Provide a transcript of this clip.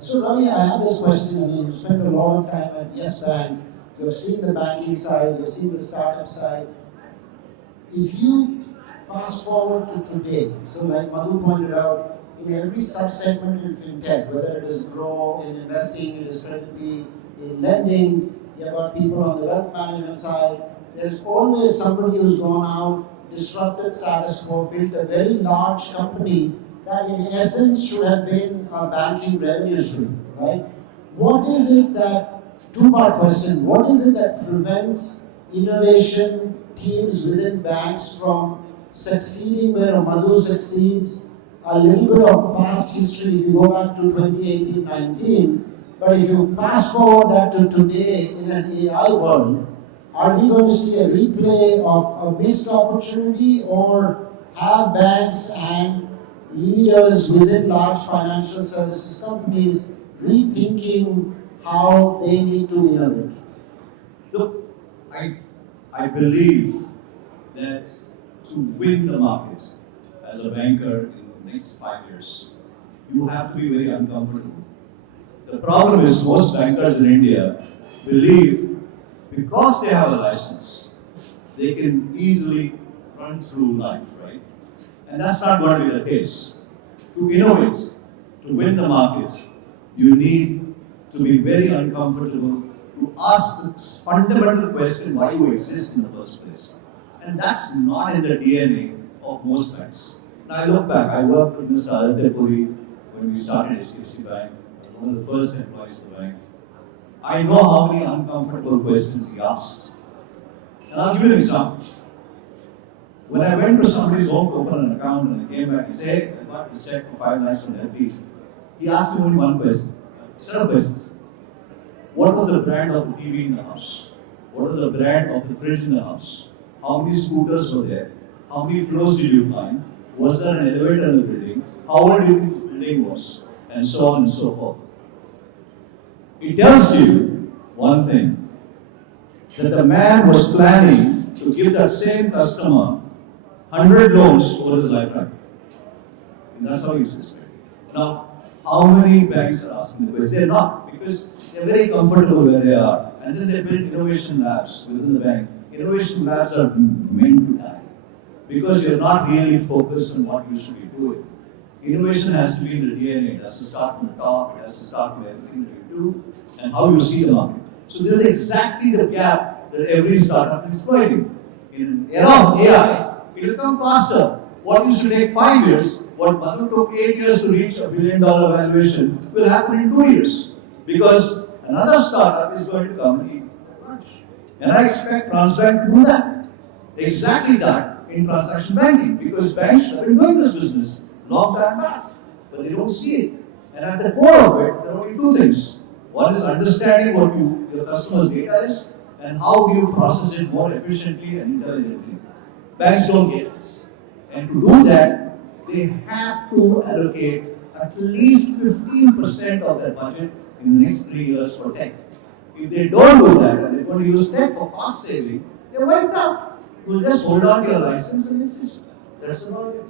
So Ravi, I have this question. I mean, you spent a lot of time at Yes Bank. You've seen the banking side, you've seen the startup side. If you fast forward to today, so like Madhu pointed out, in every sub-segment in fintech, whether it is grow, in investing, it is CreditBee, in lending, you've got people on the wealth management side, there's always somebody who's gone out, disrupted status quo, built a very large company that in essence should have been a banking revenue stream, right? What is it that, two-part question, what is it that prevents innovation teams within banks from succeeding where Madhu succeeds? A little bit of past history, if you go back to 2018-19, but if you fast forward that to today in an AI world, are we going to see a replay of a missed opportunity, or have banks and leaders within large financial services companies rethinking how they need to innovate? Look, I believe that to win the market as a banker in the next 5 years, you have to be very uncomfortable. The problem is most bankers in India believe because they have a license, they can easily run through life, right? And that's not going to be the case. To innovate, to win the market, you need to be very uncomfortable, to ask the fundamental question why you exist in the first place. And that's not in the DNA of most banks. Now I look back, I worked with Mr. Aditya Puri when we started HDFC Bank, one of the first employees of the bank. I know how many uncomfortable questions he asked. And I'll give you an example. When I went to somebody's home to open an account and I came back, he said, I got this check for 5 lakhs from FD. He asked me only one question, set of questions. What was the brand of the TV in the house? What was the brand of the fridge in the house? How many scooters were there? How many floors did you climb? Was there an elevator in the building? How old do you think the building was? And so on and so forth. It tells you one thing, that the man was planning to give that same customer 100 loans over his lifetime. And that's how he existed. Now, how many banks are asking the question? They're not, because they're very comfortable where they are. And then they build innovation labs within the bank. Innovation labs are meant to die, because you're not really focused on what you should be doing. Innovation has to be in the DNA. It has to start from the top. It has to start with everything that you do and how you see the market. So this is exactly the gap that every startup is exploiting. In an era of AI, it will come faster. What used to take 5 years, what Madhu took 8 years to reach $1 billion valuation, will happen in 2 years. Because another startup is going to come and eat lunch. And I expect TransBnk to do that. Exactly that in transaction banking. Because banks have been doing this business long time back, but they don't see it. And at the core of it, there are only two things. One is understanding what your customer's data is, and how do you process it more efficiently and intelligently. Banks don't get this. And to do that, they have to allocate at least 15% of their budget in the next 3 years for tech. If they don't do that, and they're going to use tech for cost saving, they're wiped out. You'll just hold on to your license and it's just, that's about it.